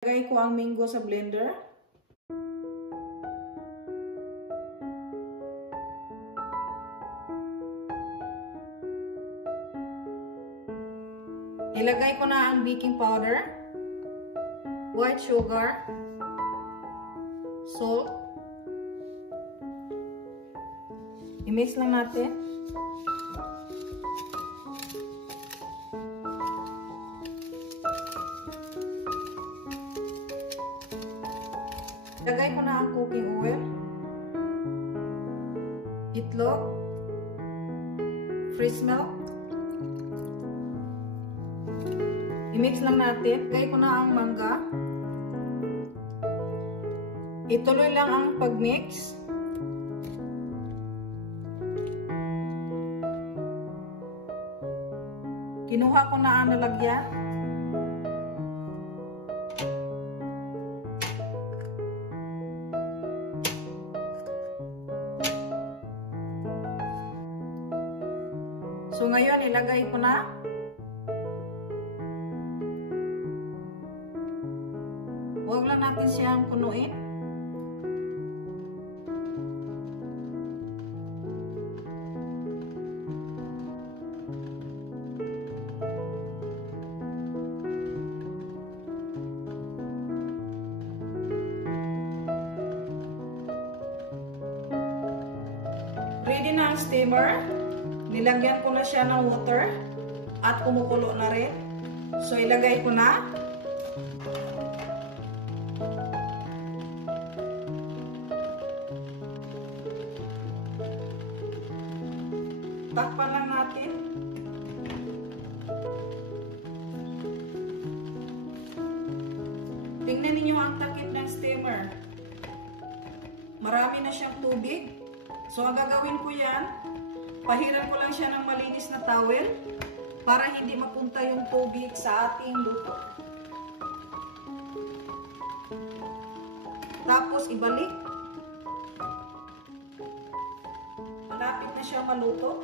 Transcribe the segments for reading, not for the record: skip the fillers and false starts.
Ilagay ko ang mango sa blender. Ilagay ko na ang baking powder, white sugar, salt. I-mix lang natin. Ilagay ko na ang cooking oil, itlog, fresh milk. I-mix lang natin. Ilagay ko na ang mangga. Ituloy lang ang pag-mix. Kinuha ko na ang lalagyan. So ngayon, ilagay ko na. Huwag lang natin siyang punuin. Ready na ang steamer. Nilagyan ko na siya ng water at kumukulo na rin. So, ilagay ko na. Takpan lang natin. Tingnan ninyo ang takip ng steamer. Marami na siyang tubig. So, ang gagawin ko yan, pahiran ko lang siya ng malinis na towel para hindi mapunta yung tubig sa ating luto. Tapos, ibalik. Malapit na siya maluto.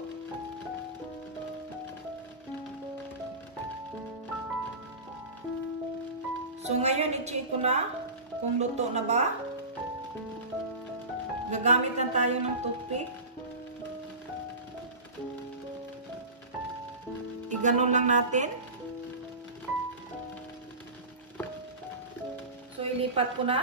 So, ngayon, i-check ko na kung luto na ba. Gagamitan tayo ng toothpick. Iganon lang natin. So, ilipat ko na.